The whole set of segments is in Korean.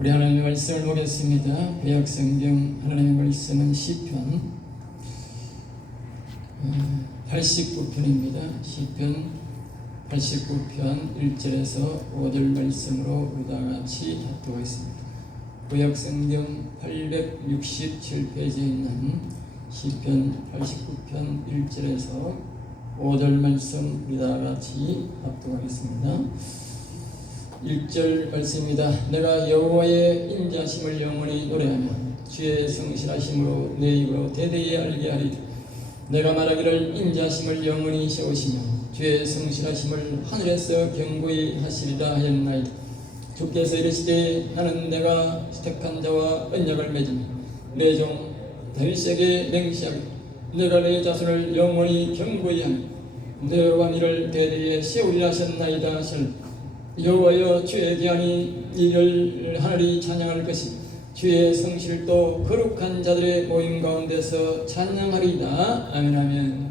우리 하나님의 말씀을 보겠습니다. 구약성경 하나님의 말씀은 시편 89편입니다. 시편 89편 1절에서 5절 말씀으로 우리와 같이 합독하겠습니다. 구약성경 867페이지에 있는 시편 89편 1절에서 5절 말씀 우리와 같이 합독하겠습니다. 1절 말씀입니다. 내가 여호와의 인자심을 영원히 노래하며 주의 성실하심으로 내 입으로 대대히 알게 하리라. 내가 말하기를 인자심을 영원히 세우시며 주의 성실하심을 하늘에서 경고히 하시리라 하였나이다. 주께서 이르시되 나는 내가 택한 자와 언약을 맺으며 내 종 다윗에게 맹세하고 내가 내 자손을 영원히 경고히 하며 내 왕위를 대대히 세우리라 하셨나이다 하시리라. 여호와여 주의 기한이 이를 하늘이 찬양할 것이 주의 성실도 거룩한 자들의 모임 가운데서 찬양하리이다. 아멘 아멘.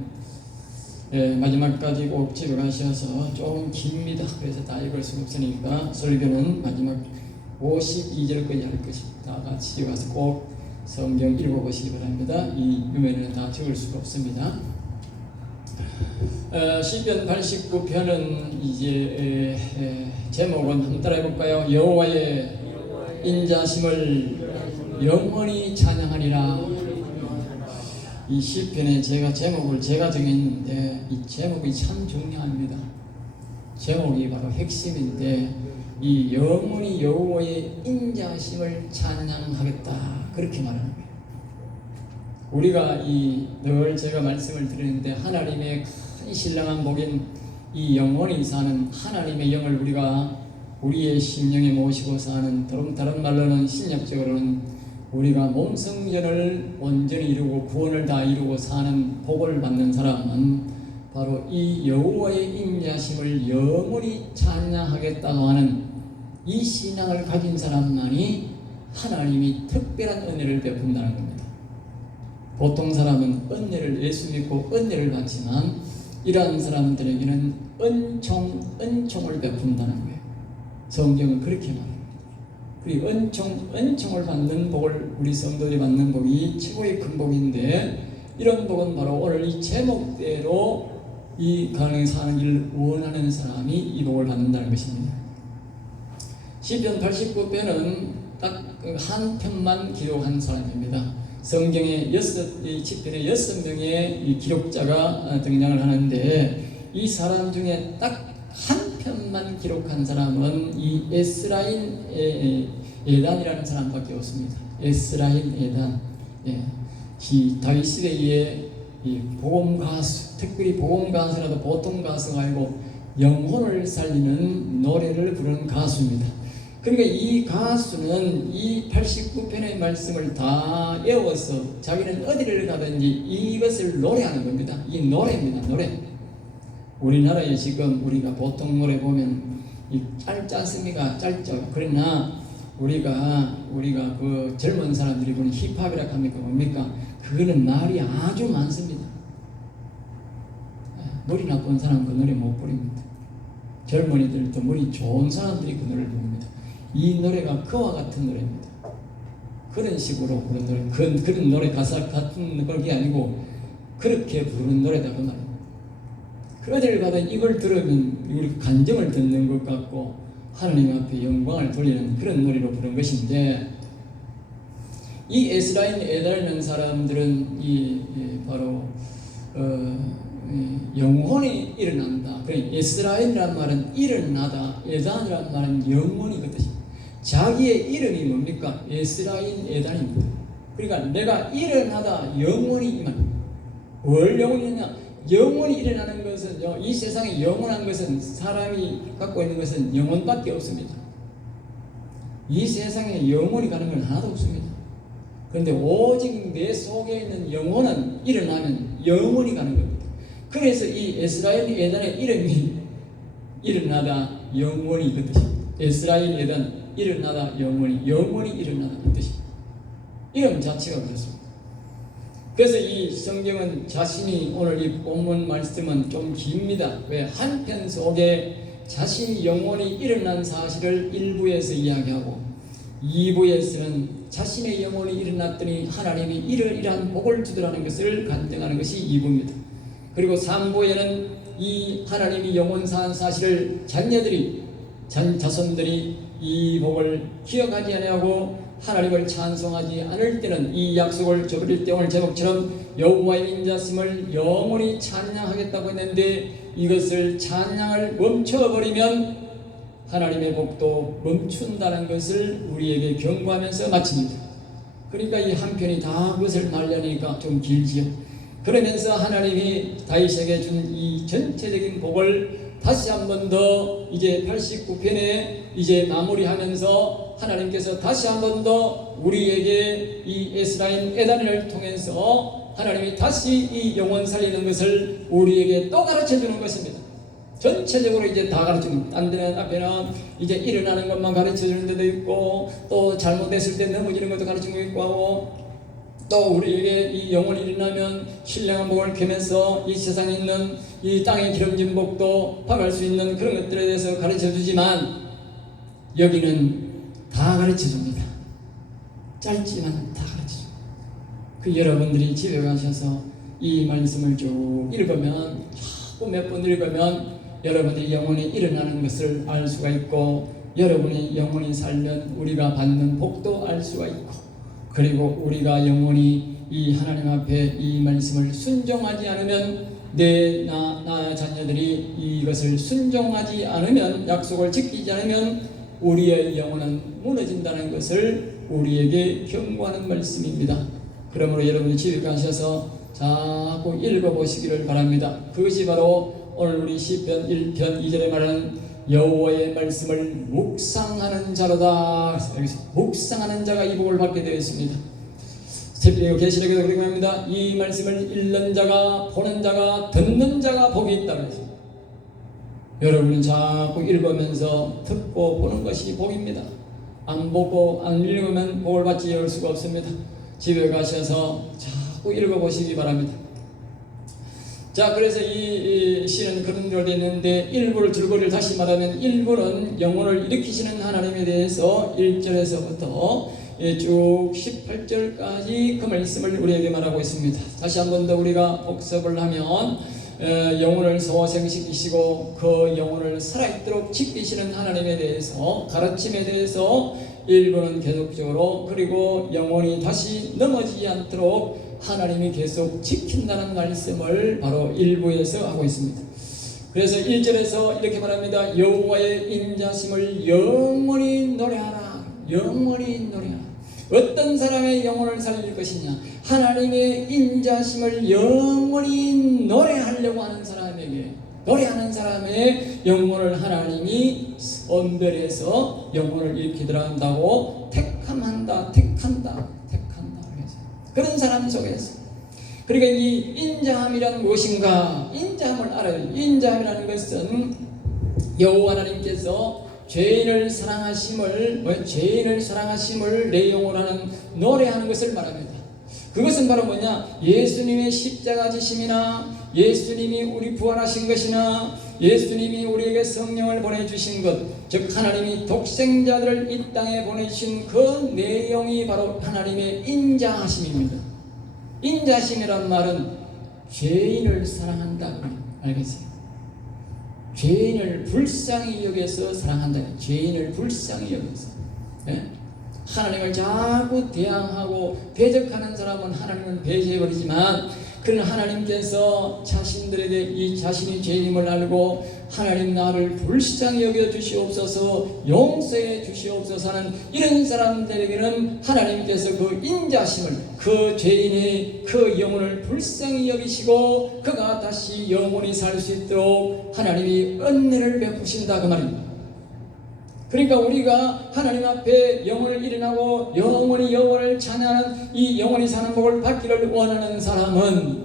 마지막까지 꼭 집에 가셔서 좀 깁니다. 그래서 다 읽을 수 없으니까 설교는 마지막 52절까지 할 것입니다. 다 같이 가서 꼭 성경 읽어보시기 바랍니다. 이 유면에는 다 적을 수가 없습니다. 시편 89편은 이제 제목은 한번 따라 해볼까요? 여호와의 인자심을 영원히 찬양하리라. 이 시편에 제목을 제가 정했는데 이 제목이 참 중요합니다. 제목이 바로 핵심인데 이 영원히 여호와의 인자심을 찬양하겠다 그렇게 말하는 거예요. 우리가 늘 제가 말씀을 드리는데 하나님의 큰 신령한 복인 이 영원히 사는 하나님의 영을 우리가 우리의 심령에 모시고 사는 다른 말로는 신약적으로는 우리가 몸성전을 온전히 이루고 구원을 다 이루고 사는 복을 받는 사람은 바로 이 여호와의 인자심을 영원히 찬양하겠다고 하는 이 신앙을 가진 사람만이 하나님이 특별한 은혜를 베푼다는 겁니다. 보통 사람은 은혜를 예수 믿고 은혜를 받지만 이러한 사람들에게는 은총을 베푼다는 거예요. 성경은 그렇게 말합니다. 그리고 은총을 받는 복을 우리 성도들이 받는 복이 최고의 큰 복인데 이런 복은 바로 오늘 이 제목대로 이 가정에 사는 일을 원하는 사람이 이 복을 받는다는 것입니다. 시편 89편은 딱 한 편만 기록한 사람입니다. 성경에 시편에 6명의 기록자가 등장을 하는데 이 사람 중에 딱 한 편만 기록한 사람은 이 에스라인 에단이라는 사람밖에 없습니다. 에스라인 에단, 다윗 시대의 복음 가수, 특별히 복음 가수라도 보통 가수가 아니고 영혼을 살리는 노래를 부르는 가수입니다. 그러니까 이 가수는 이 89편의 말씀을 다 외워서 자기는 어디를 가든지 이것을 노래하는 겁니다. 이 노래입니다. 노래. 우리나라에 지금 우리가 보통 노래 보면 짧지 않습니까? 짧죠. 그러나 우리가 그 젊은 사람들이 보는 힙합이라 합니까? 뭡니까? 그거는 말이 아주 많습니다. 머리 나쁜 사람 그 노래 못 부릅니다. 젊은이들도 머리 좋은 사람들이 그 노래를 부릅니다. 이 노래가 그와 같은 노래입니다. 그런 식으로 부른 노래, 그런 노래 가사 같은 게 아니고 그렇게 부른 노래다 그 말입니다. 어디를 가든 이걸 들으면 우리 간정을 듣는 것 같고 하나님 앞에 영광을 돌리는 그런 노래로 부른 것인데 이 에스라인 에단이라는 사람들은 바로 영혼이 일어난다. 그러니까 에스라인이라는 말은 일어나다, 에단이라는 말은 영혼이 그 뜻입니다. 자기의 이름이 뭡니까? 에스라인 에단입니다. 그러니까 내가 일어나다 영혼이 임한다. 뭘 영혼이냐? 영혼이 일어나는 것은요, 이 세상에 영원한 것은 사람이 갖고 있는 것은 영혼밖에 없습니다. 이 세상에 영혼이 가는 건 하나도 없습니다. 그런데 오직 내 속에 있는 영혼은 일어나면 영혼이 가는 겁니다. 그래서 이 에스라엘 에단의 이름이 일어나다 영원히 그 뜻입니다. 에스라엘 에단 일어나다 영원히 일어나다 그 뜻입니다. 이름 자체가 그렇습니다. 그래서 이 성경은 자신이 오늘 이 본문 말씀은 좀 깁니다. 왜? 한 편 속에 자신이 영원히 일어난 사실을 일부에서 이야기하고 2부에서는 자신의 영혼이 일어났더니 하나님이 이러이러한 복을 주더라는 것을 간증하는 것이 2부입니다. 그리고 3부에는 이 하나님이 영원사한 사실을 자녀들이 자손들이 이 복을 기억하지 아니하고 하나님을 찬송하지 않을 때는 이 약속을 저버릴 때 오늘 제목처럼 여호와의 인자심을 영원히 찬양하겠다고 했는데 이것을 찬양을 멈춰버리면 하나님의 복도 멈춘다는 것을 우리에게 경고하면서 마칩니다. 그러니까 이 한 편이 다 그것을 말려니까 좀 길지요. 그러면서 하나님이 다윗에게 준 이 전체적인 복을 다시 한 번 더 이제 89편에 이제 마무리하면서 하나님께서 다시 한 번 더 우리에게 이 에스라임 에단을 통해서 하나님이 다시 이 영혼 살리는 것을 우리에게 또 가르쳐 주는 것입니다. 전체적으로 이제 다 가르쳐줍니다. 안 되는 앞에는 이제 일어나는 것만 가르쳐 주는 데도 있고 또 잘못했을 때 넘어지는 것도 가르치고 있고 하고 또 우리에게 이 영혼이 일어나면 신령한 복을 캐면서 이 세상에 있는 이 땅의 기름진 복도 파갈 수 있는 그런 것들에 대해서 가르쳐 주지만 여기는 다 가르쳐 줍니다. 짧지만 다 가르쳐 줍니다. 그 여러분들이 집에 가셔서 이 말씀을 쭉 읽으면 자꾸 몇 번 읽으면 여러분들이 영혼이 일어나는 것을 알 수가 있고 여러분의 영혼이 살면 우리가 받는 복도 알 수가 있고 그리고 우리가 영혼이 이 하나님 앞에 이 말씀을 순종하지 않으면 나 자녀들이 이것을 순종하지 않으면 약속을 지키지 않으면 우리의 영혼은 무너진다는 것을 우리에게 경고하는 말씀입니다. 그러므로 여러분이 집에 가셔서 자꾸 읽어보시기를 바랍니다. 그것이 바로 오늘 우리 시편 1편 2절에 말하는 여호와의 말씀을 묵상하는 자로다. 여기서 묵상하는 자가 이 복을 받게 되어 있습니다. 새벽 계시록에도 그렇게 합니다. 이 말씀을 읽는 자가 보는 자가 듣는 자가 복이 있다고 했습니다. 여러분은 자꾸 읽으면서 듣고 보는 것이 복입니다. 안 보고 안 읽으면 복을 받지 할 수가 없습니다. 집에 가셔서 자꾸 읽어보시기 바랍니다. 자, 그래서 이 시는 그런 대로 되어 있는데 일부를 줄거리를 다시 말하면 일부는 영혼을 일으키시는 하나님에 대해서 1절에서부터 쭉 18절까지 그 말씀을 우리에게 말하고 있습니다. 다시 한 번 더 우리가 복습을 하면 영혼을 소생시키시고 그 영혼을 살아있도록 지키시는 하나님에 대해서 가르침에 대해서 일부는 계속적으로 그리고 영혼이 다시 넘어지지 않도록 하나님이 계속 지킨다는 말씀을 바로 일부에서 하고 있습니다. 그래서 1절에서 이렇게 말합니다. 여호와의 인자심을 영원히 노래하라. 영원히 노래하라. 어떤 사람의 영혼을 살릴 것이냐? 하나님의 인자심을 영원히 노래하려고 하는 사람에게 노래하는 사람의 영혼을 하나님이 언별해서 영혼을 일으키더라 한다고 택한다. 그런 사람 속에서 그러니까 이 인자함이라는 무엇인가? 인자함을 알아요. 인자함이라는 것은 여호와 하나님께서 죄인을 사랑하심을 내용으로 하는 노래하는 것을 말합니다. 그것은 바로 뭐냐? 예수님의 십자가 지심이나 예수님이 우리 부활하신 것이나 예수님이 우리에게 성령을 보내주신 것, 즉 하나님이 독생자들을 이 땅에 보내주신 그 내용이 바로 하나님의 인자하심입니다. 인자하심이란 말은 죄인을 사랑한다. 알겠어요? 죄인을 불쌍히 여겨서 사랑한다. 죄인을 불쌍히 여겨서. 예? 하나님을 자꾸 대항하고 대적하는 사람은 하나님은 배제해버리지만 그런 하나님께서 자신들에게 이 자신이 죄임을 알고 하나님 나를 불쌍히 여겨 주시옵소서 용서해 주시옵소서 하는 이런 사람들에게는 하나님께서 그 인자심을 그 죄인의 그 영혼을 불쌍히 여기시고 그가 다시 영원히 살 수 있도록 하나님이 은혜를 베푸신다 그 말입니다. 그러니까 우리가 하나님 앞에 영혼을 일어나고 영원히 여호와를 찬양하는 이 영원히 사는 복을 받기를 원하는 사람은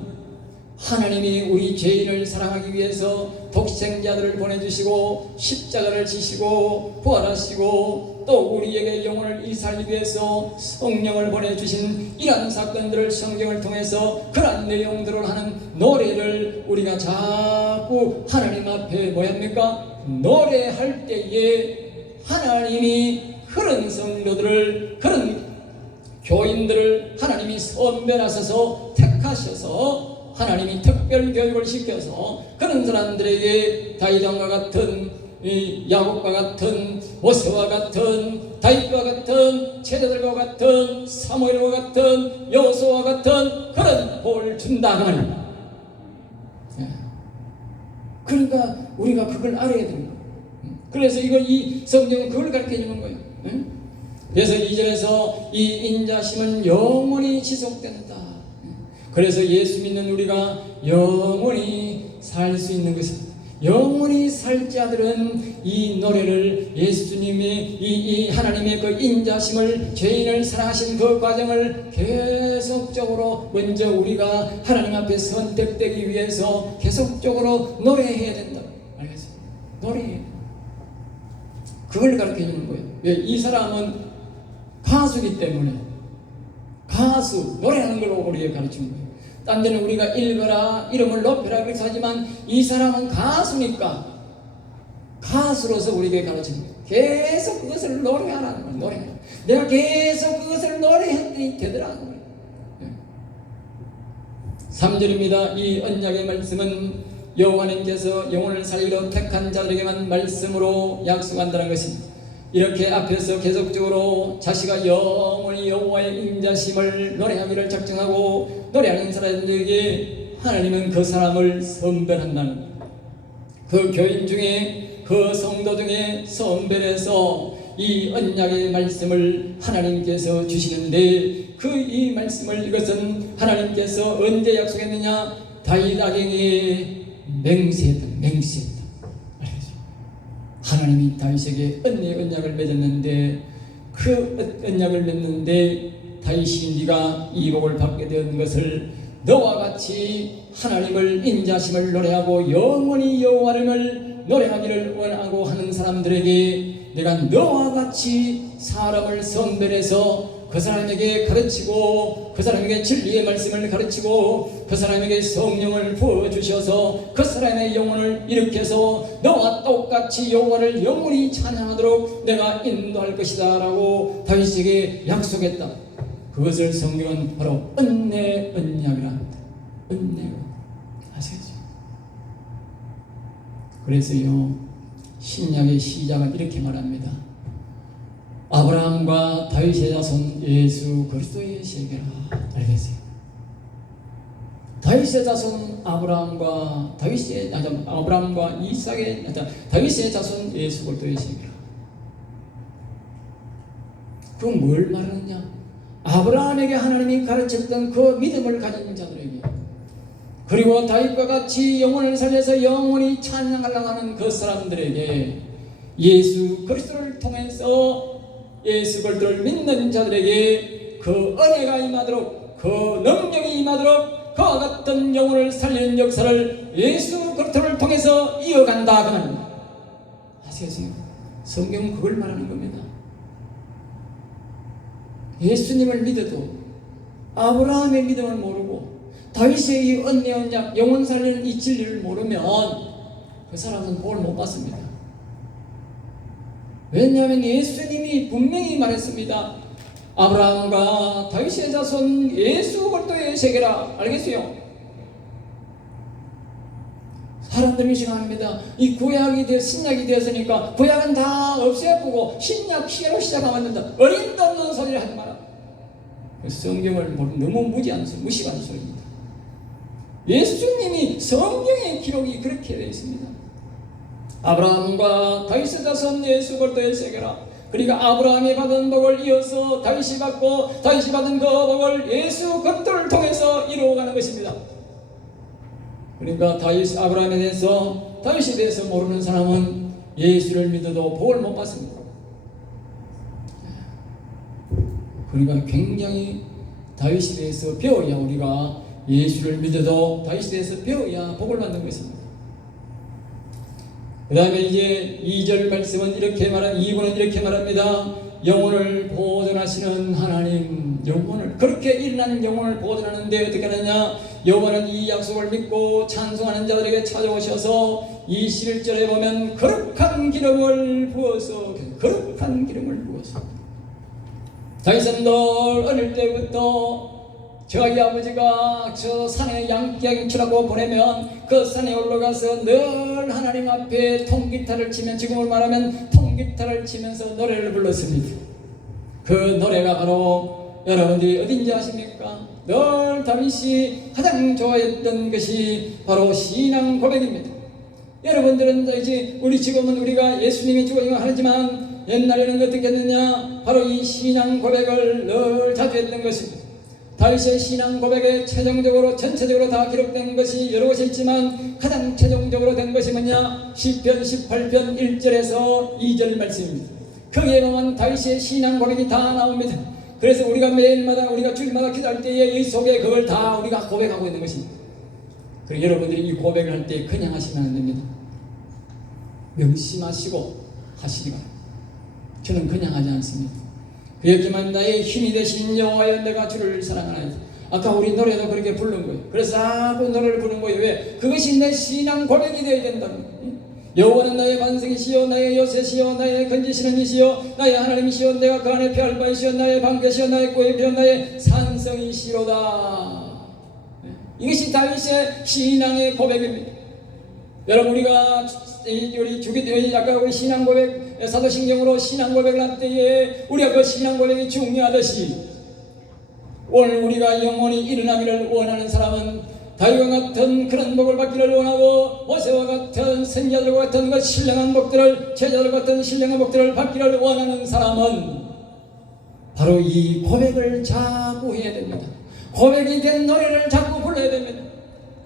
하나님이 우리 죄인을 사랑하기 위해서 독생자들을 보내주시고 십자가를 지시고 부활하시고 또 우리에게 영혼을 살리기 위해서 성령을 보내주신 이러한 사건들을 성경을 통해서 그러한 내용들을 하는 노래를 우리가 자꾸 하나님 앞에 뭐합니까? 노래할 때에 하나님이 그런 그런 성도들을, 그런 교인들을 하나님이 선별하셔서 택하셔서 하나님이 특별 교육을 시켜서 그런 사람들에게 다윗왕과 같은, 야곱과 같은, 모세와 같은, 다윗과 같은, 제자들과 같은, 사무엘과 같은, 여호수아와 같은 그런 복을 준다 그 말입니다. 그러니까 우리가 그걸 알아야 됩니다. 그래서 이 성경은 그걸 가르쳐 주는 거예요. 그래서 2절에서 이 인자심은 영원히 지속된다. 그래서 예수 믿는 우리가 영원히 살 수 있는 것입니다. 영원히 살 자들은 이 노래를, 예수님의 이 하나님의 그 인자심을, 죄인을 사랑하신 그 과정을 계속적으로 먼저 우리가 하나님 앞에 선택되기 위해서 계속적으로 노래해야 된다. 알겠어요? 노래해야 돼. 그걸 가르쳐 주는 거예요. 이 사람은 가수기 때문에, 가수, 노래하는 걸 우리에게 가르치는 거예요. 딴 데는 우리가 읽어라, 이름을 높여라 그렇게 하지만 이 사람은 가수니까 가수로서 우리에게 가르치는 거예요. 계속 그것을 노래하라는 거예요. 노래하라. 내가 계속 그것을 노래했더니 되더라는 거예요. 3절입니다. 이 언약의 말씀은 여호와님께서 영혼을 살리러 택한 자들에게만 말씀으로 약속한다는 것입니다. 이렇게 앞에서 계속적으로 자식아 영원히 여호와의 인자심을 노래하기를 작정하고 노래하는 사람들에게 하나님은 그 사람을 선별한다는 거예요. 그 교인 중에, 그 성도 중에 선별해서 이 언약의 말씀을 하나님께서 주시는데, 그 이 말씀을, 이것은 하나님께서 언제 약속했느냐? 다윗 아경에 맹세했다. 하나님이 다윗에게 언약을 맺었는데, 그 언약을 맺는데 다윗이 네가 이 복을 받게 된 것을 너와 같이 하나님을, 인자심을 노래하고 영원히 여호와를 노래하기를 원하고 하는 사람들에게 내가 너와 같이 사람을 선별해서 그 사람에게 가르치고, 그 사람에게 진리의 말씀을 가르치고, 그 사람에게 성령을 부어주셔서 그 사람의 영혼을 일으켜서 너와 똑같이 여호와를 영원히 찬양하도록 내가 인도할 것이다 라고 다윗에게 약속했다. 그것을 성경은 바로 은혜 언약이라 합니다. 은혜. 아시겠죠? 그래서요, 신약의 시작은 이렇게 말합니다. 아브라함과 다윗의 자손 예수 그리스도의 세계라. 알겠어요? 다윗의 자손 아브라함과 이삭의 다윗의 자손 예수 그리스도의 세계라. 그건 뭘 말하느냐? 아브라함에게 하나님이 가르쳤던 그 믿음을 가진 자들에게, 그리고 다윗과 같이 영혼을 살려서 영원히 찬양하려고 하는 그 사람들에게, 예수 그리스도를 통해서 예수 그리스도를 믿는 자들에게 그 은혜가 임하도록, 그 능력이 임하도록 그와 같은 영혼을 살리는 역사를 예수 그리스도를 통해서 이어간다 그 말입니다. 아시겠어요? 성경은 그걸 말하는 겁니다. 예수님을 믿어도 아브라함의 믿음을 모르고 다윗의 이 은혜 언약, 영혼 살리는 이 진리를 모르면 그 사람은 복을 못 받습니다. 왜냐하면 예수님이 분명히 말했습니다. 아브라함과 다윗의 자손 예수 그리스도의 세계라. 알겠어요? 사람들이 생각합니다. 이 구약이 신약이 되었으니까 구약은 다 없애고 신약 시대로 시작하면 된다. 어림도 없는 소리를 하지 마라. 성경을 너무 무시하는 소리입니다. 예수님이 성경의 기록이 그렇게 되어 있습니다. 아브라함과 다윗의 자손 예수 그리스도의 세계라. 그러니까 아브라함이 받은 복을 이어서 다윗이 받고, 다윗이 받은 그 복을 예수 그리스도를 통해서 이루어가는 것입니다. 그러니까 아브라함에 대해서, 다윗에 대해서 모르는 사람은 예수를 믿어도 복을 못 받습니다. 그러니까 굉장히 다윗에 대해서 배워야, 우리가 예수를 믿어도 다윗에 대해서 배워야 복을 받는 것입니다. 그 다음에 이제 2절 말씀은 이렇게 2부는 이렇게 말합니다. 영혼을 보존하시는 하나님, 영혼을, 그렇게 일어나는 영혼을 보존하는데 어떻게 하느냐? 여호와는 이 약속을 믿고 찬송하는 자들에게 찾아오셔서 이 11절에 보면 거룩한 기름을 부어서 다윗은 늘 어릴 때부터 저희 아버지가 저 산에 양갱치라고 보내면 그 산에 올라가서 늘 하나님 앞에 통기타를 치면, 지금을 말하면 통기타를 치면서 노래를 불렀습니다. 그 노래가 바로 여러분들이 어딘지 아십니까? 늘 다윗이 가장 좋아했던 것이 바로 신앙 고백입니다. 여러분들은 이제 지금은 우리가 예수님이 주고 하지만 옛날에는 어떻게 했느냐? 바로 이 신앙 고백을 늘 자주 했던 것입니다. 다윗의 신앙 고백에 최종적으로 전체적으로 다 기록된 것이 여러 곳이 있지만 가장 최종적으로 된 것이 뭐냐? 시편 18편 1절에서 2절 말씀입니다. 거기에 보면 다윗의 신앙 고백이 다 나옵니다. 그래서 우리가 매일마다, 우리가 주일마다 기도할 때에 이 속에 그걸 다 우리가 고백하고 있는 것입니다. 그리고 여러분들이 이 고백을 할 때 그냥 하시면 안 됩니다. 명심하시고 하시기 바랍니다. 저는 그냥 하지 않습니다. 그렇지만 나의 힘이 되신 여호와여, 내가 주를 사랑하나이다. 아까 우리 노래도 그렇게 부른 거예요. 그래서 자꾸 노래를 부른 거예요. 왜? 그것이 내 신앙 고백이 되어야 된다는 거예요. 여호와는 나의 반석이시여, 나의 요새시여, 나의 건지시는 이시여, 나의 하나님이시여, 내가 그 안에 피할 바이시여, 나의 방패시여, 나의 꼬리시여, 나의 산성이시로다. 이것이 다윗의 신앙의 고백입니다. 여러분, 우리가 우리 아까 우리 신앙 고백, 사도신경으로 신앙 고백을 할 때에 우리가 그 신앙 고백이 중요하듯이 오늘 우리가 영원히 일어나기를 원하는 사람은 다윗과 같은 그런 복을 받기를 원하고, 모세와 같은 선지자들과 같은 그 신령한 복들을, 제자들 같은 신령한 복들을 받기를 원하는 사람은 바로 이 고백을 자꾸 해야 됩니다. 고백이 된 노래를 자꾸 불러야 됩니다.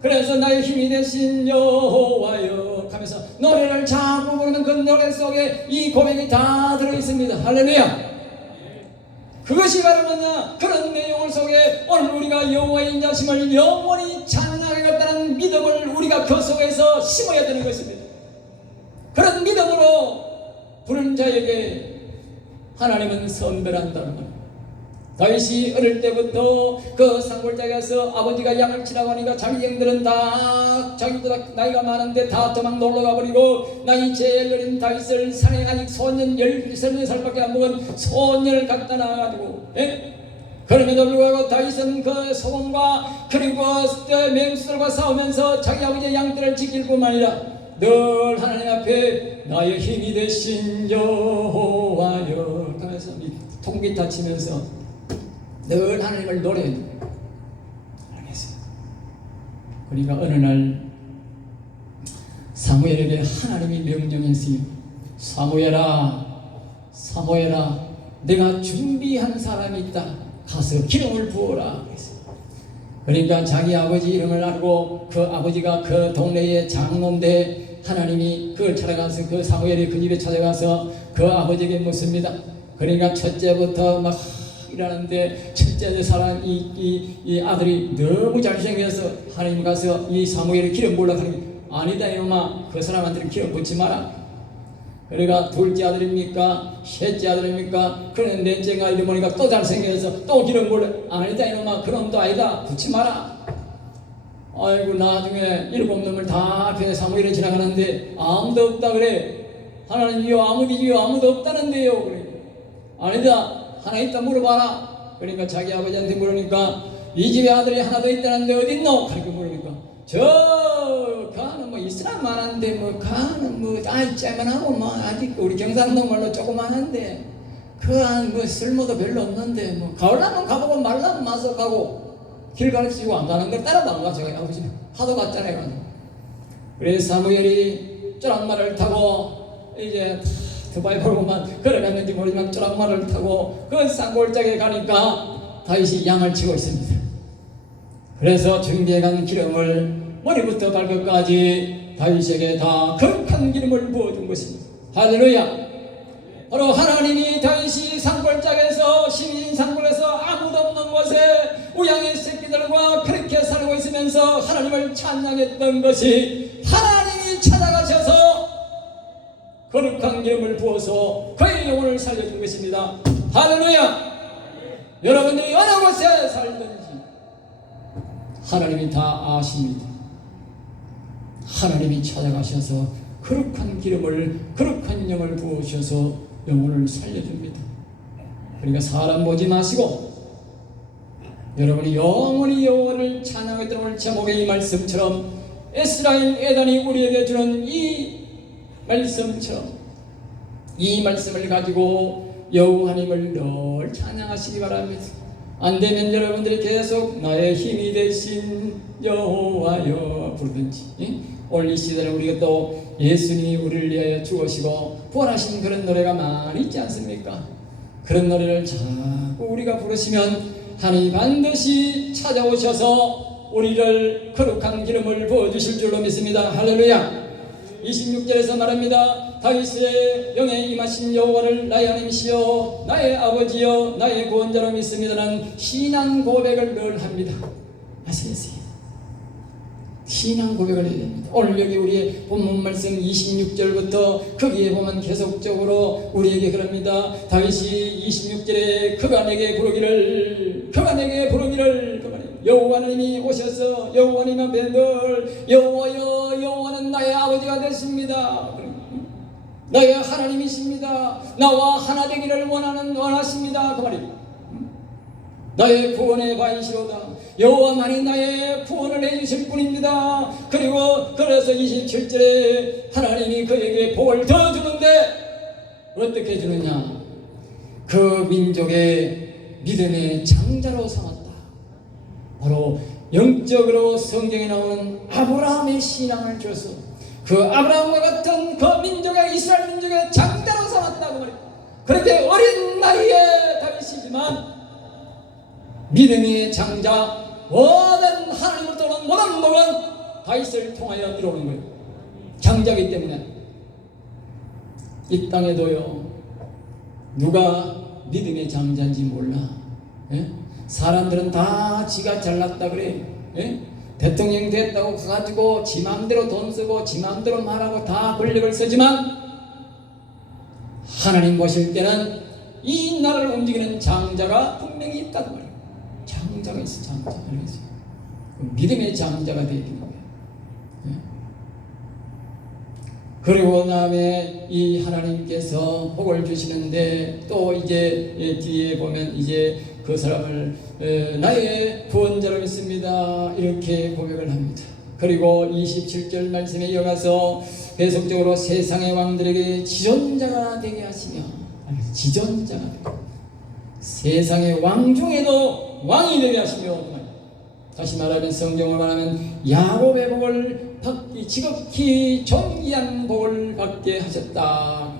그래서 나의 힘이 되신 여호와여 하면서 노래를 자꾸 부르는 그 노래 속에 이 고백이 다 들어있습니다. 할렐루야. 그것이 바로 뭐냐? 그런 내용을 속에 오늘 우리가 여호와의 인자심을 영원히 찬양하겠다는 믿음을 우리가 그 속에서 심어야 되는 것입니다. 그런 믿음으로 부른 자에게 하나님은 선별한다는 것. 다윗이 어릴 때부터 그 산골짜기에서 아버지가 양을 치라고 하니까 자기 형들은 다 자기보다 나이가 많은데 다 도망 놀러가 버리고, 나이 제일 어린 다윗을 산에 아직 소년 13살밖에 안 먹은 소년을 갖다 놔가지고, 그럼에도 불구하고 다윗은 그 소금과 그리고 맹수들과 싸우면서 자기 아버지의 양떼를 지킬 뿐만 아니라 늘 하나님 앞에 나의 힘이 되신 여호와여 하면서 통기타 치면서 늘 하나님을 노래해야 됩니다. 알겠어요. 그러니까 어느 날 사무엘에게 하나님이 명령했어요. 사무엘아, 사무엘아, 내가 준비한 사람이 있다. 가서 기름을 부어라. 그러니까 자기 아버지 이름을 알고 그 아버지가 그 동네의 장로인데 하나님이 그걸 찾아가서, 그 사무엘이 그 집에 찾아가서 그 아버지에게 묻습니다. 그러니까 첫째부터 막 일하는데 첫째 사람 이 아들이 너무 잘생겨서 하나님 가서 이 사무엘의 기름 부으려고 하니, 아니다 이놈아, 그 사람한테는 기름 붓지 마라. 그러니까 둘째 아들입니까? 셋째 아들입니까? 그런데 넷째가 이리 보니까 또 잘생겨서 또 기름 부으려. 아니다 이놈아, 그놈도 아니다, 붓지 마라. 아이고, 나중에 7놈을 다 앞에 사무엘이 지나가는데 아무도 없다 그래. 하나님이요, 아무도 없다는데요. 그래. 아니다, 하나 있다 물어봐라. 그러니까 자기 아버지한테 물으니까 이 집에 아들이 하나 더 있다는데 어딨노? 그렇게 물으니까 가는 뭐 이스라엘 많은데 뭐 가는 뭐 짤만하고 뭐 아직 우리 경상도 말로 조그만한데 그한 뭐 쓸모도 별로 없는데 뭐 가을라면 가보고 말라면 마서 가고 길 가르치고 안 가는 걸 따라도 안 가죠. 아버지 하도 갔잖아요. 그래서 사무엘이 쩌락말을 타고 이제 두바이 보고만 걸어갔는지 모르지만 쩌락말을 타고 그 쌍골짜기에 가니까 다윗이 양을 치고 있습니다. 그래서 준비해간 기름을 머리부터 발끝까지 다윗에게 다 거룩한 기름을 부어준 것입니다. 할렐루야. 바로 하나님이 다윗이 산골짜기에서, 시민 산골에서 아무도 없는 곳에 우양의 새끼들과 그렇게 살고 있으면서 하나님을 찬양했던 것이, 하나님이 찾아가셔서 거룩한 기름을 부어서 그의 영혼을 살려준 것입니다. 할렐루야. 여러분들이 어느 곳에 살든지 하나님이 다 아십니다. 하나님이 찾아가셔서 거룩한 기름을, 거룩한 영을 부으셔서 영혼을 살려줍니다. 그러니까 사람 보지 마시고 여러분이 영원히 여호와를 찬양하겠다는 오늘 제목의 이 말씀처럼 에스라엘 에단이 우리에게 주는 이 말씀처럼 이 말씀을 가지고 여호와님을 늘 찬양하시기 바랍니다. 안되면 여러분들이 계속 나의 힘이 되신 여호와여 부르든지, 오늘 이 시대는 우리가 또 예수님이 우리를 위하여 죽으시고 부활하신 그런 노래가 많이 있지 않습니까? 그런 노래를 자꾸 우리가 부르시면 하나님이 반드시 찾아오셔서 우리를 거룩한 기름을 부어주실 줄로 믿습니다. 할렐루야. 26절에서 말합니다. 다윗의 영에 임하신 여호와를 나의 하나님이시여 나의 아버지여 나의 구원자로 믿습니다는 신앙 고백을 늘 합니다. 아시겠어요? 신앙 고백을 해야 됩니다. 오늘 여기 우리의 본문 말씀 26절부터 거기에 보면 계속적으로 우리에게 그럽니다. 다윗이 26절에 그가 내게 부르기를 여호와 하나님이 오셔서 여호와님 앞에 늘 여호와여 여호와는 나의 아버지가 됐습니다. 나의 하나님이십니다. 나와 하나 되기를 원하십니다. 그 말입니다. 나의 구원의 바이시로다. 여호와만이 나의 구원을 해주실 분입니다. 그리고 그래서 27절에 하나님이 그에게 복을 더 주는데 어떻게 주느냐? 그 민족의 믿음의 장자로 삼았다. 바로 영적으로 성경에 나오는 아브라함의 신앙을 줘서 그 아브라함과 같은 그 민족의 이스라엘 민족의 장자로 삼았다고 말입니다. 그렇게 어린 나이에 다윗이지만 믿음의 장자, 모든 하나님을 떠난 모든 복은 다윗을 통하여 들어오는 거예요. 장자이기 때문에. 이 땅에도요 누가 믿음의 장자인지 몰라. 사람들은 다 지가 잘났다 그래. 대통령 됐다고 가가지고 지 마음대로 돈 쓰고 지 마음대로 말하고 다 권력을 쓰지만 하나님 보실 때는 이 나라를 움직이는 장자가 분명히 있다는 말이에요. 장자가 있어. 장자가 있어. 믿음의 장자가 되어 있는 거예요. 그리고 다음에 이 하나님께서 복을 주시는데 또 이제 뒤에 보면 이제 그 사람을 나의 구원자로 믿습니다. 이렇게 고백을 합니다. 그리고 27절 말씀에 이어가서 계속적으로 세상의 왕들에게 지존자가 되게 하시며 지존자가 되게 세상의 왕 중에도 왕이 되게 하시며 다시 말하면 성경을 말하면 야곱의 복을 받기 지극히 존귀한 복을 받게 하셨다.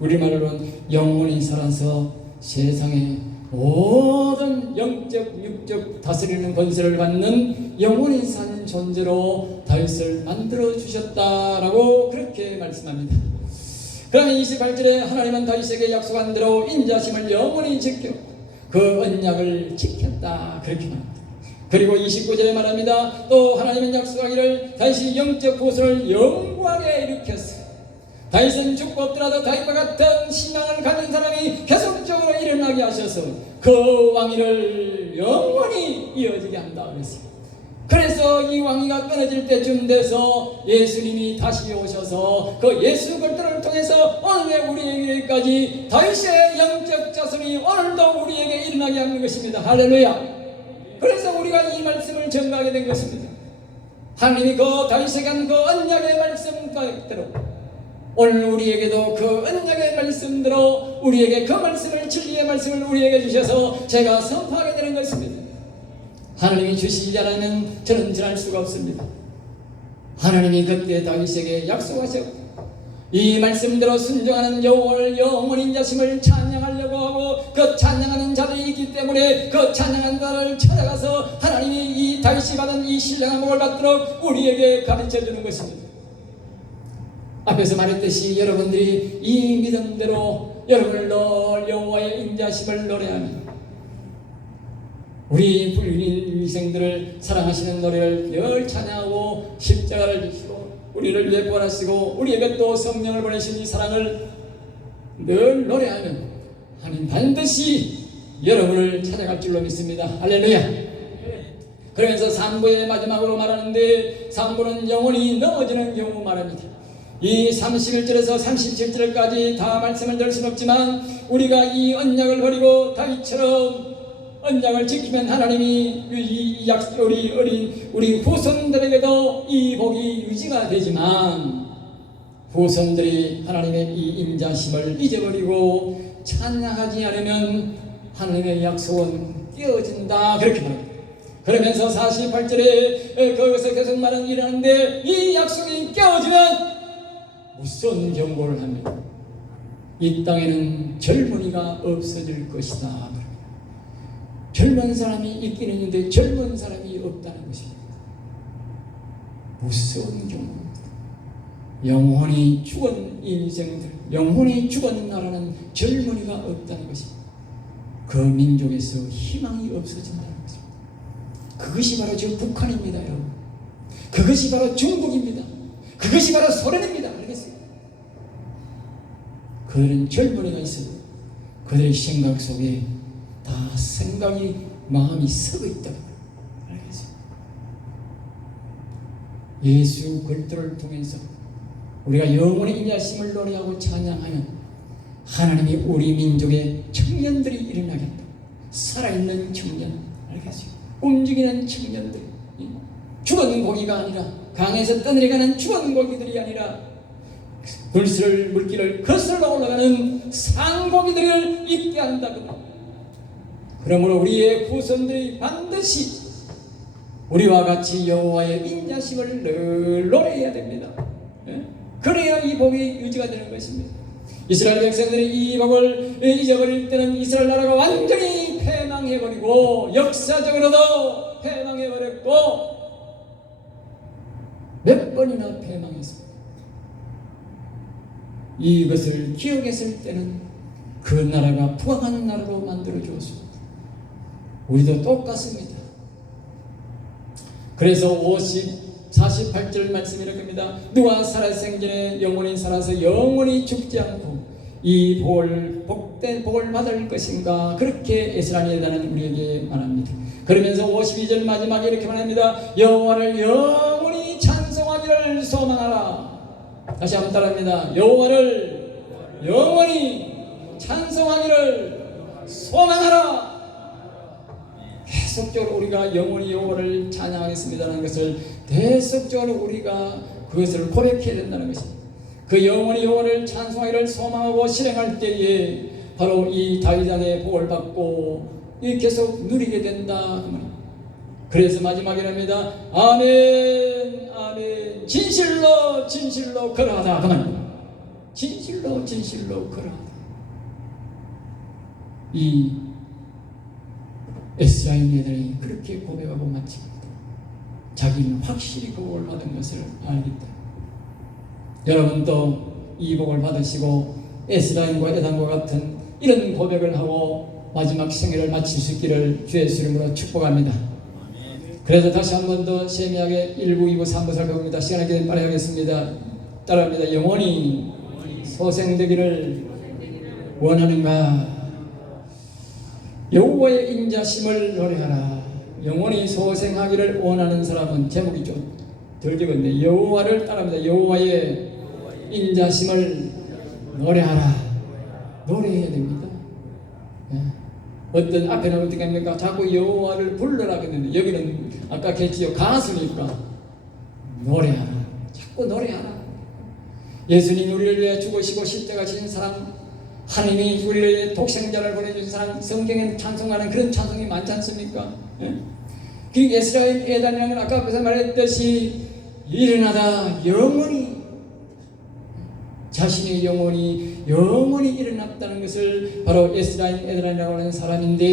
우리말로는 영원히 살아서 세상의 모든 영적 육적 다스리는 권세를 받는 영원히 사는 존재로 다윗을 만들어 주셨다라고 그렇게 말씀합니다. 그러면 28절에 하나님은 다윗에게 약속한 대로 인자심을 영원히 지켜 그 언약을 지켰다 그렇게 말합니다. 그리고 29절에 말합니다. 또 하나님은 약속하기를 다윗이 영적 구원을 영광에 일으켰어. 다윗은 죽고 없더라도 다윗과 같은 신앙을 가진 사람이 계속적으로 일어나게 하셔서 그 왕위를 영원히 이어지게 한다 그랬어요. 그래서 이 왕위가 끊어질 때쯤 돼서 예수님이 다시 오셔서 그 예수 그리스도를 통해서 오늘 우리에게까지 다윗의 영적 자손이 오늘도 우리에게 일어나게 하는 것입니다. 할렐루야. 그래서 우리가 이 말씀을 전가하게 된 것입니다. 하나님이 그 다윗에게 한 그 언약의 말씀대로 오늘 우리에게도 그 언약의 말씀대로 우리에게 그 말씀을 진리의 말씀을 우리에게 주셔서 제가 선포하게 되는 것입니다. 하나님이 주시지 않으면 저는 지날 수가 없습니다. 하나님이 그때 다윗에게 약속하셨고 이 말씀대로 순종하는 여호와를 영원히 자심을 찬양하려고 하고 그 찬양하는 자들이 있기 때문에 그 찬양하는 자를 찾아가서 하나님이 이 다윗이 받은 이 신령한 복을 받도록 우리에게 가르쳐주는 것입니다. 앞에서 말했듯이 여러분들이 이 믿음대로 여러분을 늘 여호와의 인자심을 노래하며 우리 불륜 인생들을 사랑하시는 노래를 늘 찬양하고 십자가를 지시고 우리를 위해 부활하시고 우리에게 또 성령을 보내신 이 사랑을 늘 노래하면 하나님 반드시 여러분을 찾아갈 줄로 믿습니다. 할렐루야. 그러면서 3부의 마지막으로 말하는데 3부는 영혼이 넘어지는 경우 말합니다. 이 31절에서 37절까지 다 말씀을 드릴 수는 없지만 우리가 이 언약을 버리고 다윗처럼 언약을 지키면 하나님이 우리 후손들에게도 이 복이 유지가 되지만 후손들이 하나님의 이 인자심을 잊어버리고 찬양하지 않으면 하나님의 약속은 깨어진다 그렇게 말합니다. 그러면서 48절에 거기서 계속 말은 일하는데 이 약속이 깨어지면 무서운 경고를 합니다. 이 땅에는 젊은이가 없어질 것이다. 젊은 사람이 있긴 있는데 젊은 사람이 없다는 것입니다. 무서운 경고입니다. 영혼이 죽은 인생들, 영혼이 죽은 나라는 젊은이가 없다는 것입니다. 그 민족에서 희망이 없어진다는 것입니다. 그것이 바로 지금 북한입니다, 여러분. 그것이 바로 중국입니다. 그것이 바로 소련입니다. 알겠어요? 그들은 젊은이가 있어요. 그들의 생각 속에 다 생각이 마음이 썩어 있다. 알겠어요? 예수 그리스도를 통해서 우리가 영원의 인자심을 노래하고 찬양하는 하나님이 우리 민족의 청년들이 일어나겠다. 살아있는 청년, 알겠어요? 움직이는 청년들, 죽은 고기가 아니라 강에서 떠내려가는 죽은 고기들이 아니라 물길을 거슬러 올라가는 산고기들을 있게 한다고. 그러므로 우리의 후손들이 반드시 우리와 같이 여호와의 인자심을 늘 노래해야 됩니다. 그래야 이 복이 유지가 되는 것입니다. 이스라엘 백성들이 이 복을 잊어버릴 때는 이스라엘 나라가 완전히 패망해버리고 역사적으로도 패망해버렸고 몇 번이나 패망했습니다. 이것을 기억했을 때는 그 나라가 부강한 나라로 만들어 주었습니다. 우리도 똑같습니다. 그래서 48절 말씀이 이렇게 합니다. 누가 살아생전에 영원히 살아서 영원히 죽지 않고 이 복을 복된 복을 받을 것인가 그렇게 에스라니에다는 우리에게 말합니다. 그러면서 52절 마지막에 이렇게 말합니다. 여호와를 영원히 찬송하기를 소망하라. 다시 한번 따라합니다. 여호와를 영원히 찬송하기를 소망하라. 계속적으로 우리가 영원히 여호와를 찬양하겠습니다라는 것을 계속적으로 우리가 그것을 고백해야 된다는 것입니다. 그 영원히 여호와를 찬송하기를 소망하고 실행할 때에 바로 이 다윗왕의 복을 받고 계속 누리게 된다. 그래서 마지막이랍니다. 아멘 아멘 진실로 진실로 그러하다. 그만. 진실로 진실로 그러하다. 이 에스라엘들이 그렇게 고백하고 마칩니다. 자기는 확실히 그 복을 받은 것을 알기 때문에 여러분도 이 복을 받으시고 에스라엘과 에단과 같은 이런 고백을 하고 마지막 생애를 마칠 수 있기를 주의 이름으로 축복합니다. 그래서 다시 한 번 더 세미하게 1부, 2부, 3부 살펴봅니다. 시간을 빨리 하겠습니다. 따라합니다. 영원히 소생되기를 원하는가? 여호와의 인자심을 노래하라. 영원히 소생하기를 원하는 사람은 제목이 좀 덜 적었네. 여호와를 따라합니다. 여호와의 인자심을 노래하라. 노래해야 됩니다. 어떤 앞에는 어떻게 합니까? 자꾸 여호와를 불러라 그랬는데 여기는 아까 했지요. 가수니까 노래하라. 자꾸 노래하라. 예수님 우리를 위해 죽으시고 십자가 지신 사람, 하나님이 우리를 위해 독생자를 보내주신 사람, 성경에 찬송하는 그런 찬송이 많지 않습니까? 그 에스라엘 에단이라는 건 아까 그래서 말했듯이 일어나다 영원히 자신의 영혼이 일어났다는 것을 바로 에스라엘 에단이라고 하는 사람인데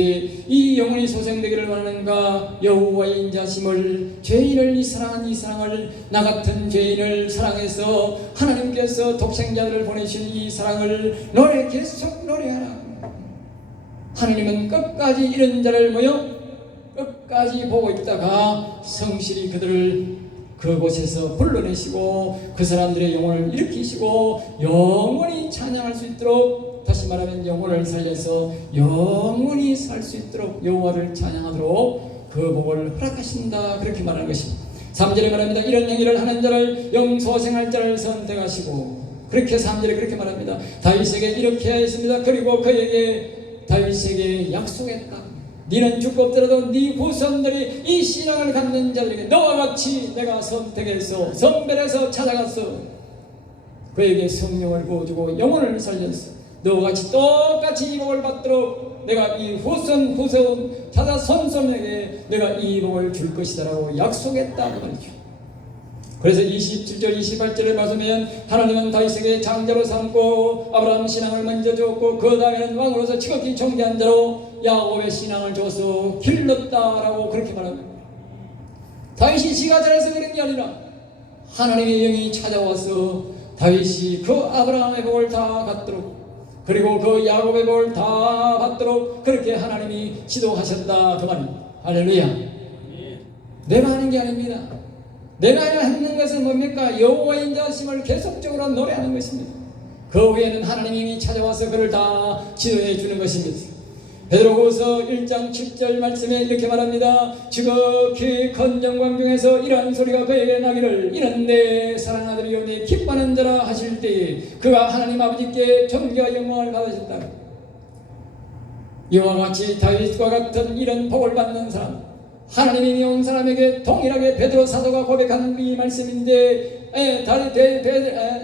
이 영혼이 소생되기를 원하는가? 여호와의 인자심을 죄인을 사랑한 이 사랑을 나 같은 죄인을 사랑해서 하나님께서 독생자들을 보내신 이 사랑을 계속 노래하라. 하나님은 끝까지 이런 자를 끝까지 보고 있다가 성실히 그들을 그곳에서 불러내시고 그 사람들의 영혼을 일으키시고 영원히 찬양할 수 있도록, 다시 말하면 영혼을 살려서 영원히 살 수 있도록 여호와를 찬양하도록 그 복을 허락하신다, 그렇게 말하는 것입니다. 3절에 말합니다. 이런 행위를 하는 자를 영소생할 자를 선택하시고, 그렇게 3절에 그렇게 말합니다. 다윗에게 이렇게 하였습니다. 그리고 그에게 다윗에게 약속했다. 너는 죽고 없더라도 네 후손들이 이 신앙을 갖는 자들에게 너와 같이 내가 선택해서 선별해서 찾아가서 그에게 성령을 부어주고 영혼을 살렸어. 너와 같이 똑같이 이 복을 받도록 내가 이 후손 자자 손손에게 내가 이 복을 줄 것이다라고 약속했다 그 말이죠. 그래서 27절 28절을 말하면 하나님은 다윗에게 장자로 삼고 아브라함 신앙을 먼저 줬고 그 다음에는 왕으로서 지극히 존귀한 자로 야곱의 신앙을 줘서 길렀다라고 그렇게 말합니다. 다윗이 지가 잘해서 그런 게 아니라 하나님의 영이 찾아와서 다윗이 그 아브라함의 복을 다 받도록, 그리고 그 야곱의 복을 다 받도록 그렇게 하나님이 지도하셨다 그 말입니다. 할렐루야. 내가 하는 게 아닙니다. 내가 하는 것은 뭡니까? 여호와의 인자심을 계속적으로 노래하는 것입니다. 그 후에는 하나님이 찾아와서 그를 다 지도해 주는 것입니다. 베드로후서 1장 7절 말씀에 이렇게 말합니다. 지극히 큰 영광 중에서 이러한 소리가 그에게 나기를 이는 내 사랑하는 아들이요 내 기뻐하는 자라 하실 때에 그가 하나님 아버지께 존귀와 영광을 받으셨다. 이와 같이 다윗과 같은 이런 복을 받는 사람, 하나님이 온 사람에게 동일하게 베드로 사도가 고백한 이 말씀인데,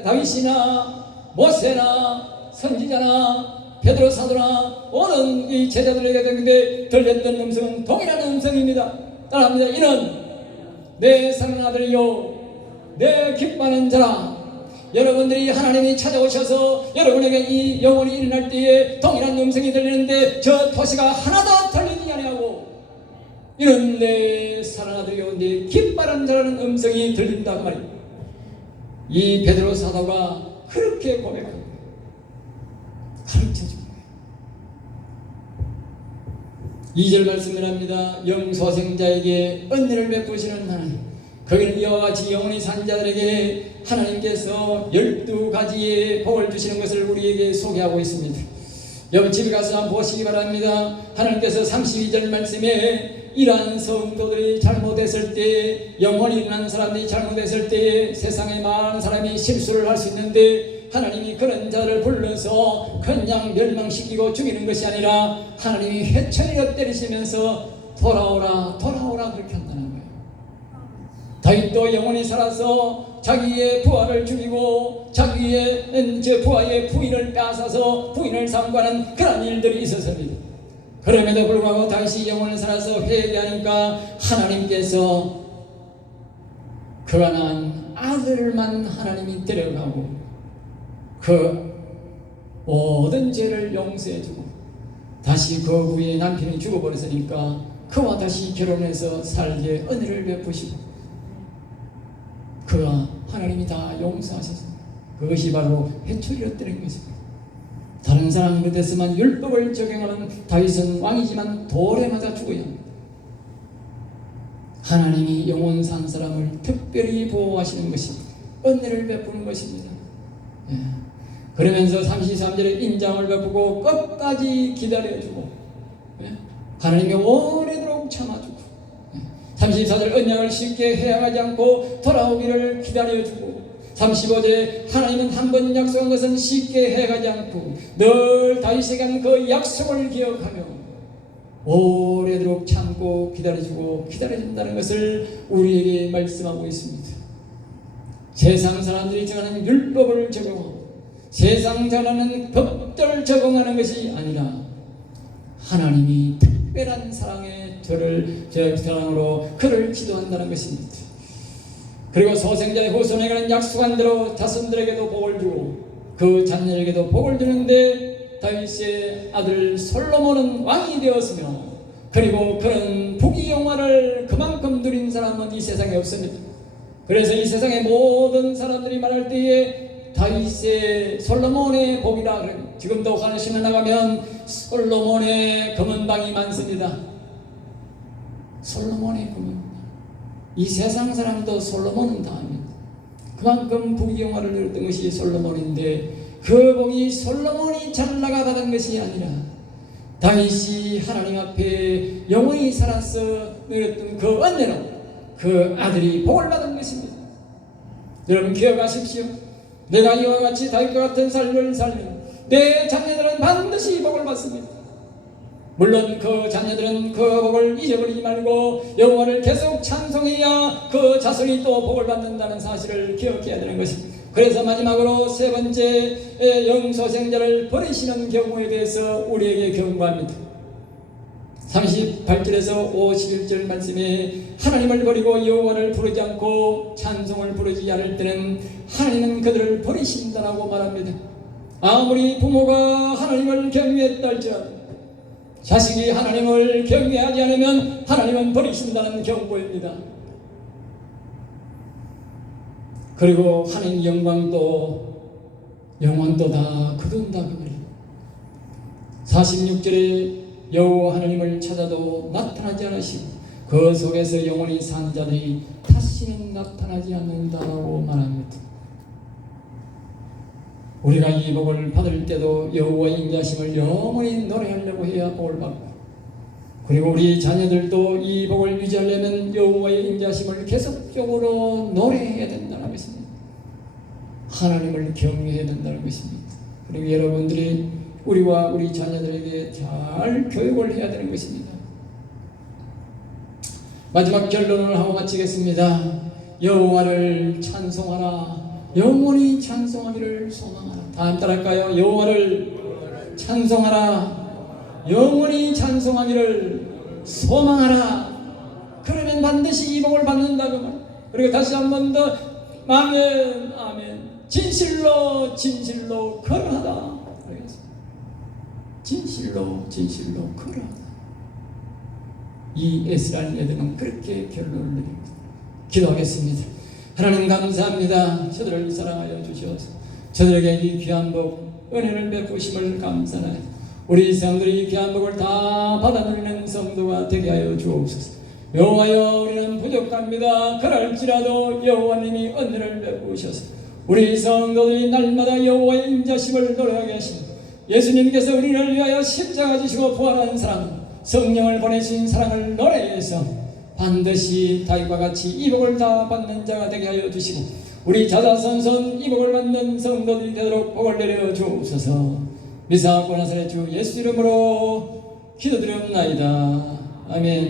다윗이나 모세나 선지자나 베드로 사도나 오는 이 제자들에게 들렸던 음성은 동일한 음성입니다. 따라합니다. 이는 내 사랑하는 아들이요 내 기뻐하는 자라. 여러분들이 하나님이 찾아오셔서 여러분에게 이 영혼이 일어날 때에 동일한 음성이 들리는데 저 토시가 하나도 들리지 아니하고 이는 내 사랑하는 아들이요 내 기뻐하는 자라는 음성이 들린다 그 말입니다. 이 베드로 사도가 그렇게 고백합니다. 가르쳐줍니다. 2절 말씀을 합니다. 영소생자에게 은혜를 베푸시는 하나님, 거기는 이와 같이 영원히 산 자들에게 하나님께서 12가지의 복을 주시는 것을 우리에게 소개하고 있습니다. 여러분 집에 가서 한번 보시기 바랍니다. 하나님께서 32절 말씀에 이러한 성도들이 잘못했을 때, 영혼이 일어난 사람들이 잘못했을 때 세상에 많은 사람이 실수를 할 수 있는데 하나님이 그런 자를 불러서 그냥 멸망시키고 죽이는 것이 아니라 하나님이 회초리로 때리시면서 돌아오라 돌아오라 그렇게 한다는 거예요. 다윗도 영혼이 살아서 자기의 부하를 죽이고 자기의 부하의 부인을 빼앗아서 부인을 삼가는 그런 일들이 있었습니다. 그럼에도 불구하고 다윗이 영혼을 살아서 회개하니까 하나님께서 그가 낳은 아들만 하나님이 데려가고 그 모든 죄를 용서해주고 다시 그 후에 남편이 죽어버렸으니까 그와 다시 결혼해서 살게 은혜를 베푸시고 그가 하나님이 다 용서하셨습니다. 그것이 바로 회초리로 때린 것입니다. 다른 사람 곁에서만 율법을 적용하는 다윗은 왕이지만 돌에 맞아 죽어야 합니다. 하나님이 영혼 산 사람을 특별히 보호하시는 것입니다. 은혜를 베푸는 것입니다. 예. 그러면서 33절에 인장을 베푸고 끝까지 기다려주고, 예? 하나님이 오래도록 참아주고, 예? 34절 언약을 쉽게 해양하지 않고 돌아오기를 기다려주고, 35절에 하나님은 한 번 약속한 것은 쉽게 해가지 않고 늘 다윗에게 한 그 약속을 기억하며 오래도록 참고 기다려준다는 것을 우리에게 말씀하고 있습니다. 세상 사람들이 정하는 율법을 적용하고 세상 사람은 법들을 적용하는 것이 아니라 하나님이 특별한 사랑의 사랑으로 그를 지도한다는 것입니다. 그리고 소생자의 후손에게는 약속한 대로 자손들에게도 복을 주고 그 자녀에게도 복을 주는데 다윗의 아들 솔로몬은 왕이 되었으며 그리고 그는 부귀영화를 그만큼 누린 사람은 이 세상에 없습니다. 그래서 이 세상의 모든 사람들이 말할 때에 다윗의 솔로몬의 복이라 그래요. 지금도 관심에 나가면 솔로몬의 금은방이 많습니다. 솔로몬의 금은방. 이 세상 사람도 솔로몬은 다 합니다. 그만큼 부귀영화를 누렸던 것이 솔로몬인데 그 복이 솔로몬이 잘나가 받은 것이 아니라 다윗이 하나님 앞에 영원히 살아서 누렸던 그 은혜로 그 아들이 복을 받은 것입니다. 여러분 기억하십시오. 내가 이와 같이 다윗과 같은 삶을 살면 내 자녀들은 반드시 복을 받습니다. 물론 그 자녀들은 그 복을 잊어버리지 말고 여호와를 계속 찬송해야 그 자손이 또 복을 받는다는 사실을 기억해야 되는 것입니다. 그래서 마지막으로 세 번째 영소생자를 버리시는 경우에 대해서 우리에게 경고합니다. 38절에서 51절 말씀에 하나님을 버리고 여호와를 부르지 않고 찬송을 부르지 않을 때는 하나님은 그들을 버리신다라고 말합니다. 아무리 부모가 하나님을 경외했다 할지라도 자식이 하나님을 경외하지 않으면 하나님은 버리신다는 경고입니다. 그리고 하나님 영광도 영원도 다 거둔다 그 말이에요. 46절에 여호와 하나님을 찾아도 나타나지 않으시고 그 속에서 영원히 산 자들이 다시는 나타나지 않는다고 말합니다. 우리가 이 복을 받을 때도 여호와의 인자심을 영원히 노래하려고 해야 복을 받고, 그리고 우리 자녀들도 이 복을 유지하려면 여호와의 인자심을 계속적으로 노래해야 된다는 것입니다. 하나님을 경외해야 된다는 것입니다. 그리고 여러분들이 우리와 우리 자녀들에게 잘 교육을 해야 되는 것입니다. 마지막 결론을 하고 마치겠습니다. 여호와를 찬송하라. 영원히 찬송하기를 소망하라. 다음 따라할까요? 여호와를 찬송하라. 영원히 찬송하기를 소망하라. 그러면 반드시 이 복을 받는다고 말. 그리고 다시 한 번 더 아멘 아멘. 진실로 진실로 그러하다. 진실로 진실로 그러하다. 이 에스라엘 애들은 그렇게 결론을 내립니다. 기도하겠습니다. 하나님 감사합니다. 저들을 사랑하여 주시옵소서. 저들에게 이 귀한 복 은혜를 베푸심을 감사하여 우리 성들이 이 귀한 복을 다 받아들이는 성도가 되게 하여 주옵소서. 여호와여 우리는 부족합니다. 그럴지라도 여호와님이 은혜를 베푸셔서 우리 성도들이 날마다 여호와의 인자심을 노래하게 하시고 예수님께서 우리를 위하여 십자가 지시고 부활한 사랑 성령을 보내신 사랑을 노래해서 반드시 다윗과 같이 이 복을 다 받는 자가 되게 하여 주시고 우리 자자손손 이 복을 받는 성도들이 되도록 복을 내려 주옵소서. 미사하고 나사렛 주 예수 이름으로 기도드리옵나이다. 아멘.